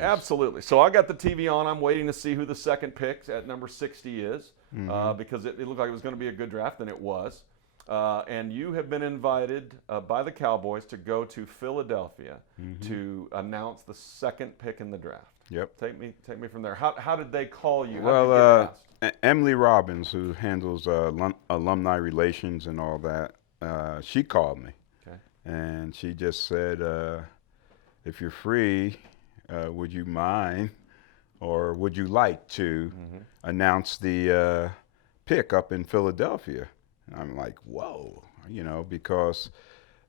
Absolutely. So I got the TV on. I'm waiting to see who the second pick at number 60 is because it looked like it was going to be a good draft, and it was. And you have been invited by the Cowboys to go to Philadelphia to announce the second pick in the draft. Yep. Take me from there. How did they call you? How Well, did you get asked? Emily Robbins, who handles alumni relations and all that, she called me. Okay. And she just said, if you're free, would you mind or would you like to announce the pick up in Philadelphia? And I'm like, whoa, because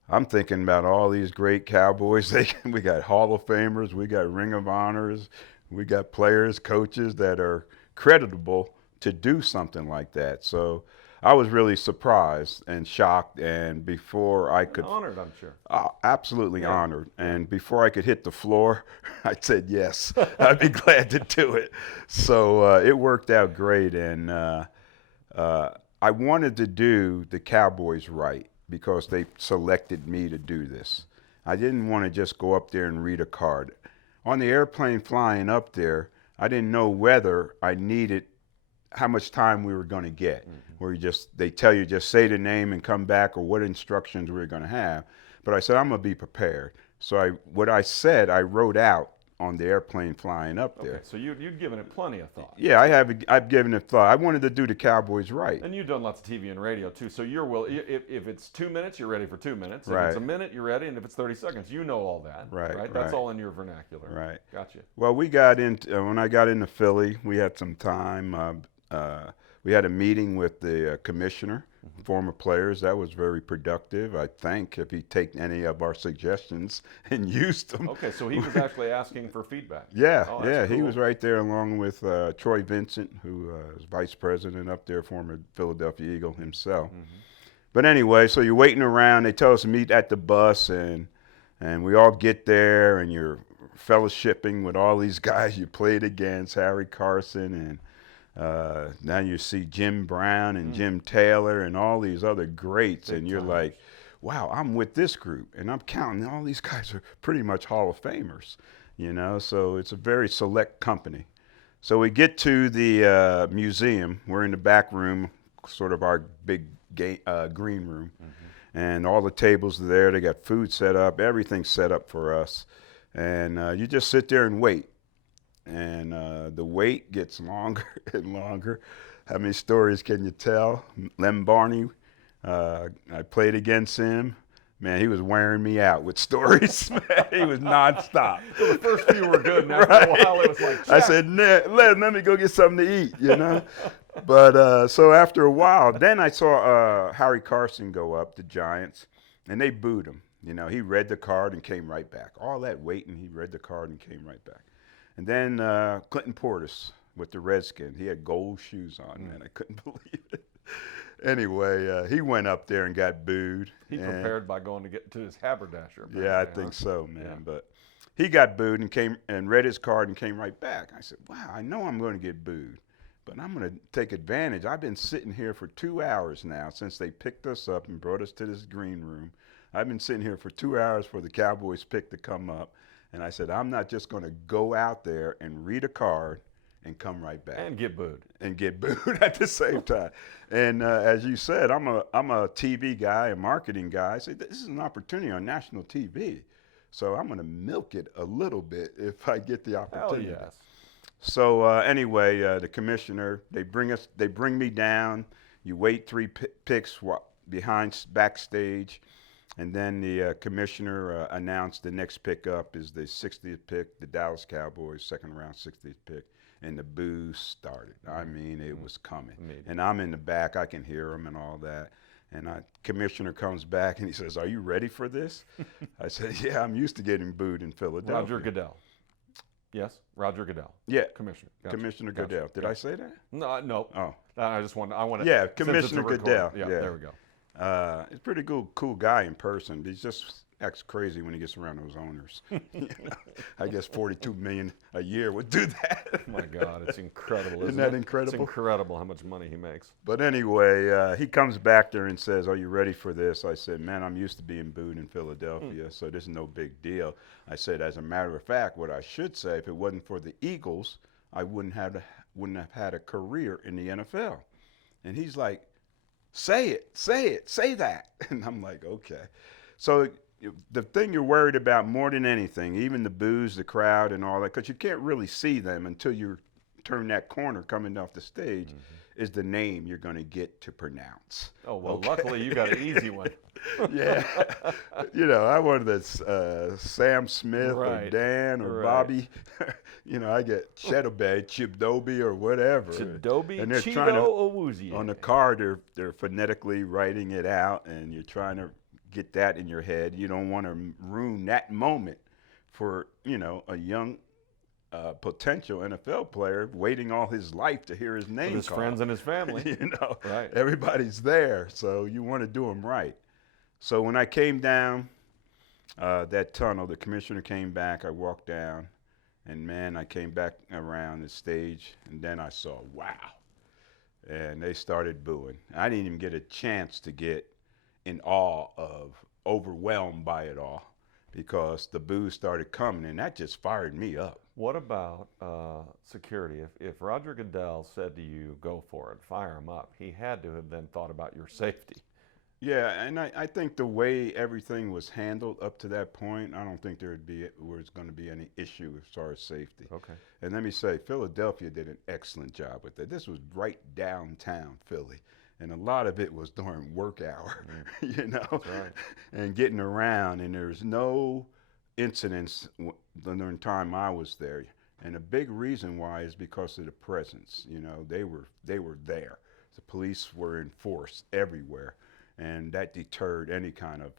I'm thinking about all these great Cowboys. We got Hall of Famers, we got Ring of Honors, we got players, coaches that are creditable to do something like that. So I was really surprised and shocked, and before I could honored, I'm sure. Absolutely honored. And before I could hit the floor, I said yes. I'd be glad to do it. So it worked out great, and I wanted to do the Cowboys right because they selected me to do this. I didn't want to just go up there and read a card. On the airplane flying up there, I didn't know whether I needed how much time we were going to get, where they tell you just say the name and come back, or what instructions we were going to have. But I said I'm going to be prepared. So what I said, I wrote out on the airplane flying up there. Okay, so you'd given it plenty of thought. Yeah, I've given it thought. I wanted to do the Cowboys right. And you've done lots of TV and radio too, so if it's 2 minutes, you're ready for 2 minutes. If Right. it's a minute, you're ready, and if it's 30 seconds, you know all that. Right. That's all in your vernacular. Right. Gotcha. Well, we got into when I got into Philly, we had some time. We had a meeting with the commissioner, former players. That was very productive. I think if he take any of our suggestions and used them. Okay, so he was actually asking for feedback. Yeah, Oh, yeah, that's he cool. was right there along with Troy Vincent, who is vice president up there, former Philadelphia Eagle himself. But anyway, so you're waiting around. They tell us to meet at the bus, and we all get there, and you're fellowshipping with all these guys you played against, Harry Carson, and now you see Jim Brown and Jim Taylor and all these other greats, and you're like, wow, I'm with this group, and I'm counting all these guys are pretty much Hall of Famers, so it's a very select company. So we get to the museum. We're in the back room, sort of our big green room, and all the tables are there. They got food set up, everything's set up for us, and you just sit there and wait. And the wait gets longer and longer. How many stories can you tell? Lem Barney, I played against him. Man, he was wearing me out with stories. Man, he was nonstop. So the first few were good, and after a while it was like, check. I said, let me go get something to eat, But so after a while, then I saw Harry Carson go up, the Giants, and they booed him. He read the card and came right back. All that waiting, he read the card and came right back. And then Clinton Portis with the Redskins. He had gold shoes on, man. I couldn't believe it. Anyway, he went up there and got booed. He prepared by going to get to his haberdasher. Yeah, I think so, man. Yeah. But he got booed and came and read his card and came right back. I said, wow, I know I'm going to get booed, but I'm going to take advantage. I've been sitting here for 2 hours now since they picked us up and brought us to this green room. I've been sitting here for 2 hours for the Cowboys pick to come up. And I said, I'm not just going to go out there and read a card and come right back. And get booed. And get booed at the same time. And as you said, I'm a TV guy, a marketing guy. I said, this is an opportunity on national TV. So I'm going to milk it a little bit if I get the opportunity. Hell yes. So anyway, the commissioner, they bring me down. You wait 3 picks backstage. And then the commissioner announced the next pick up is the 60th pick, the Dallas Cowboys, second round 60th pick. And the boos started. I mean, it was coming. And I'm in the back. I can hear them and all that. And commissioner comes back and he says, are you ready for this? I said, yeah, I'm used to getting booed in Philadelphia. Roger Goodell. Yes, Roger Goodell. Yeah. Commissioner. Gotcha. Commissioner Goodell. Did I say that? No. Oh. I just want to. Yeah, Commissioner Goodell. Yeah, there we go. He's a pretty cool guy in person. He's just acts crazy when he gets around those owners. You know, I guess $42 million a year would do that. Oh my God, it's incredible, Isn't isn't that it? incredible? It's incredible how much money he makes. But anyway, he comes back there and says, "Are you ready for this?" I said, "Man, I'm used to being booed in Philadelphia, so this is no big deal." I said, "As a matter of fact, what I should say, if it wasn't for the Eagles, I wouldn't have had a career in the NFL." And he's like, "Say it, say that." And I'm like, "Okay." So the thing you're worried about more than anything, even the boos, the crowd, and all that, because you can't really see them until you turn that corner coming off the stage, is the name you're going to get to pronounce. Oh, well, Okay? luckily you got an easy one. Yeah. You know, I wanted this Sam Smith or Right. Dan or Right. Bobby. You know, I get Chedobe, Chibdobi, or whatever. Chidobe And they're trying to, Cheeto Owuzie. on the card, they're phonetically writing it out, and you're trying to get that in your head. You don't want to ruin that moment for, you know, a young potential NFL player waiting all his life to hear his name With his called. friends and his family. You know, Right. everybody's there, so you want to do them right. So when I came down that tunnel, the commissioner came back. I walked down, and man, I came back around the stage, and then I saw, wow. And they started booing. I didn't even get a chance to get in awe of, overwhelmed by it all, because the boos started coming, and that just fired me up. What about security? If Roger Goodell said to you, "Go for it, fire him up," he had to have then thought about your safety. Yeah, and I think the way everything was handled up to that point, I don't think was going to be any issue as far as safety. Okay. And let me say, Philadelphia did an excellent job with it. This was right downtown Philly, and a lot of it was during work hour, you know, right. and getting around. And there's no incidents during the time I was there. And a big reason why is because of the presence. You know, they were there. The police were in force everywhere, and that deterred any kind of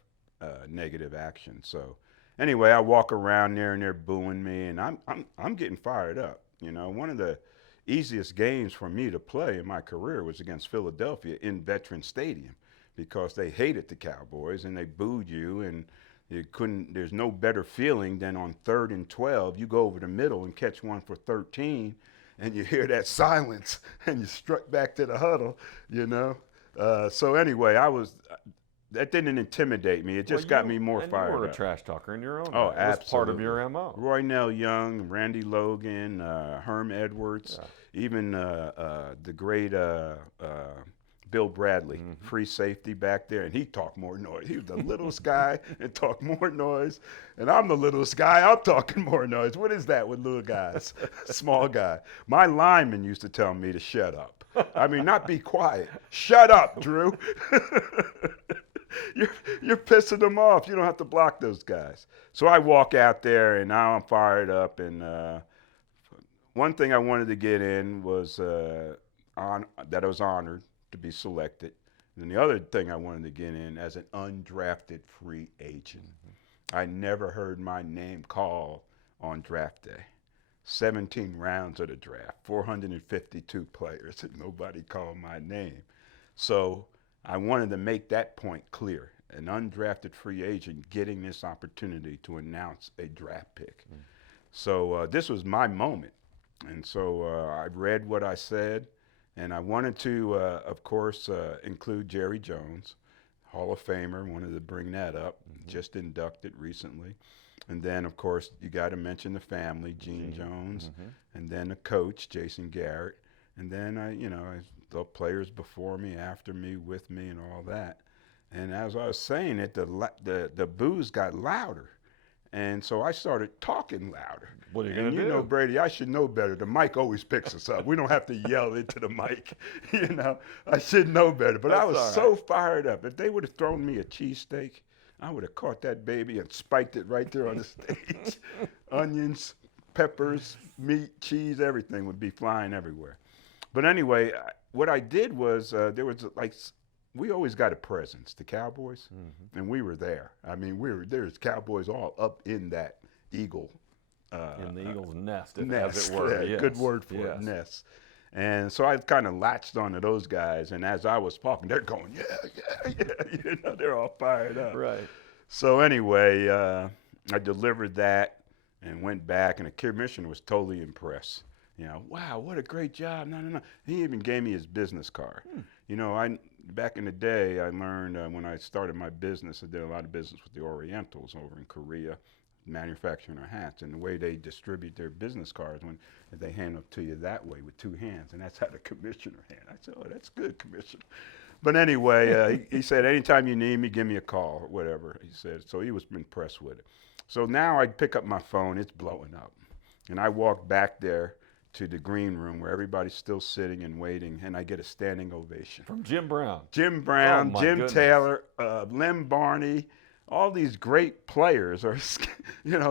negative action. So anyway, I walk around there and they're booing me, and I'm getting fired up. You know, one of the easiest games for me to play in my career was against Philadelphia in Veterans Stadium, because they hated the Cowboys and they booed you, and there's no better feeling than on 3rd and 12, you go over the middle and catch one for 13, and you hear that silence, and you struck back to the huddle, you know. So anyway, that didn't intimidate me. It just got me more fired up. You were a trash talker in your own Oh, right. It was absolutely. part of your MO. Roy Nell Young, Randy Logan, Herm Edwards, even the great Bill Bradley, free safety back there, and he talked more noise. He was the littlest guy and talked more noise, and I'm the littlest guy. I'm talking more noise. What is that with little guys, small guy? My lineman used to tell me to shut up. I mean, not be quiet. Shut up, Drew. You're pissing them off. You don't have to block those guys. So I walk out there, and now I'm fired up. And one thing I wanted to get in was that I was honored to be selected. And the other thing I wanted to get in as an undrafted free agent. I never heard my name called on draft day. 17 rounds of the draft, 452 players, and nobody called my name. So I wanted to make that point clear. An undrafted free agent getting this opportunity to announce a draft pick. So this was my moment. And so I read what I said, and I wanted to, of course, include Jerry Jones, Hall of Famer, wanted to bring that up, just inducted recently. And then, of course, you got to mention the family, Gene Jones, and then the coach, Jason Garrett. And then, the players before me, after me, with me, and all that. And as I was saying it, the boos got louder. And so I started talking louder. What are you going to do? You know, Brady, I should know better. The mic always picks us up. We don't have to yell into the mic. You know, I should know better. But I was so fired up. If they would have thrown me a cheesesteak, I would have caught that baby and spiked it right there on the stage. Onions, peppers, meat, cheese, everything would be flying everywhere. But anyway, what I did was we always got a presence, the Cowboys, and we were there. I mean, there's Cowboys all up in that Eagle. In the Eagle's nest, nest, as it were. yeah, Yes. good word for it, nest. And so I kind of latched onto those guys, and as I was talking, they're going, yeah. You know, they're all fired up. Right. So anyway, I delivered that and went back, and the commissioner was totally impressed. Wow, what a great job. No. He even gave me his business card. Back in the day, I learned when I started my business, I did a lot of business with the Orientals over in Korea, manufacturing their hats, and the way they distribute their business cards, when they hand them to you that way with two hands, and that's how the commissioner hand. I said, oh, that's good, commissioner. But anyway, he said, anytime you need me, give me a call or whatever. He said, so he was impressed with it. So now I pick up my phone, it's blowing up. And I walk back there to the green room where everybody's still sitting and waiting, and I get a standing ovation. From Jim Brown. Jim Brown, Oh, Jim goodness. Taylor, Lem Barney, all these great players are,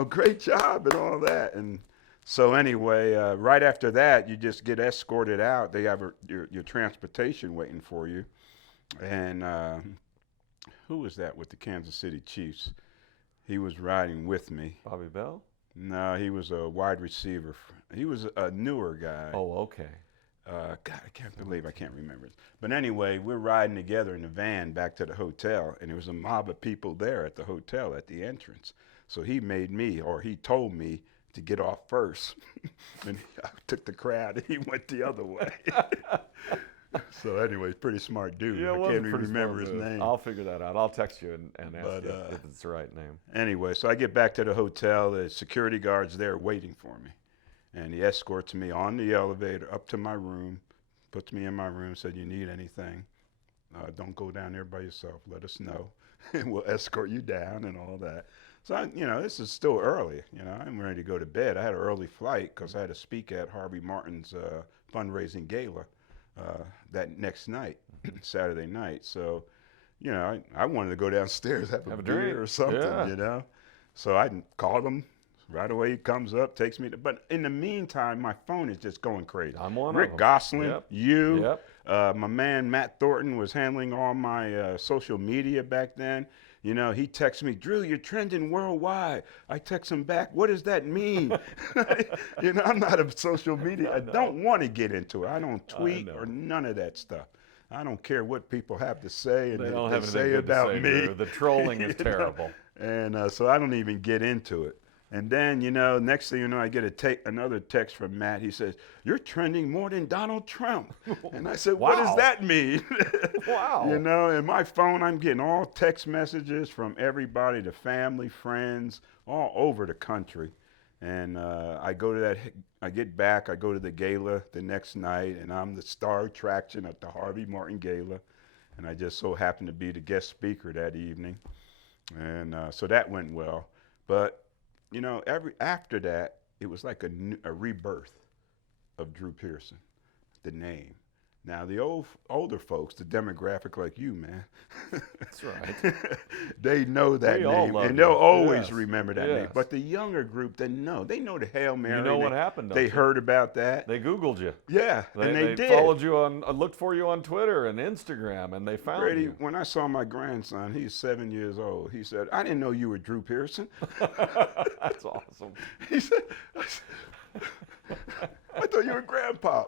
great job and all that. And so anyway, right after that, you just get escorted out. They have your transportation waiting for you. And who was that with the Kansas City Chiefs? He was riding with me. Bobby Bell? No, he was a wide receiver. He was a newer guy. Oh, okay. God, I can't believe I can't remember it. But anyway, we're riding together in the van back to the hotel, and there was a mob of people there at the hotel at the entrance. So he told me to get off first. And I took the crowd, and he went the other way. So anyway, pretty smart dude. Yeah, I can't even remember his name. I'll figure that out. I'll text you and ask you if it's the right name. Anyway, so I get back to the hotel. The security guard's there waiting for me. And he escorts me on the elevator up to my room, puts me in my room, said, you need anything, don't go down there by yourself. Let us know, and we'll escort you down and all that. So, this is still early. I'm ready to go to bed. I had an early flight because I had to speak at Harvey Martin's fundraising gala that next night, Saturday night. So, I wanted to go downstairs, have a beer drink or something, Yeah. So I called him. Right away, he comes up, takes me to, but in the meantime, my phone is just going crazy. I'm one Rick of them. Gosselin, Yep. you, Yep. my man Matt Thornton was handling all my social media back then. He texts me, Drew, you're trending worldwide. I text him back, what does that mean? I'm not a social media. I don't want to get into it. I don't tweet or none of that stuff. I don't care what people have to say and They don't they have say anything good about to say, me. Drew. The trolling is terrible. And so I don't even get into it. And then, next thing you know, I get another text from Matt. He says, you're trending more than Donald Trump. And I said, what does that mean? Wow. And my phone, I'm getting all text messages from everybody, the family, friends, all over the country. And I get back, I go to the gala the next night, and I'm the star attraction at the Harvey Martin Gala. And I just so happened to be the guest speaker that evening. And so that went well. But after that, it was like a rebirth of Drew Pearson, the name. Now, the older folks, the demographic like you, man. That's right. They know that We all name, love and they'll you. always Yes. remember that Yes. name. But the younger group, they know the Hail Mary. You know what happened, don't They you? heard about that. They Googled you. Yeah, and they did. Followed you looked for you on Twitter and Instagram, and they found Brady, you. when I saw my grandson, he's 7 years old. He said, I didn't know you were Drew Pearson. That's awesome. He said, I thought you were Grandpa.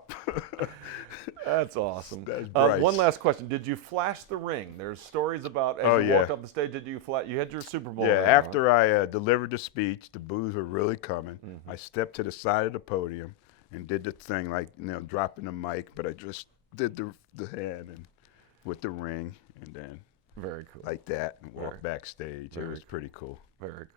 That's awesome. That's Bryce. One last question. Did you flash the ring? There's stories about as you walked up the stage, you had your Super Bowl ring on. After I delivered the speech, the boos were really coming. Mm-hmm. I stepped to the side of the podium and did the thing like, dropping the mic, but I just did the hand and with the ring and then Very cool. like that and walked backstage. It was pretty cool. Very cool.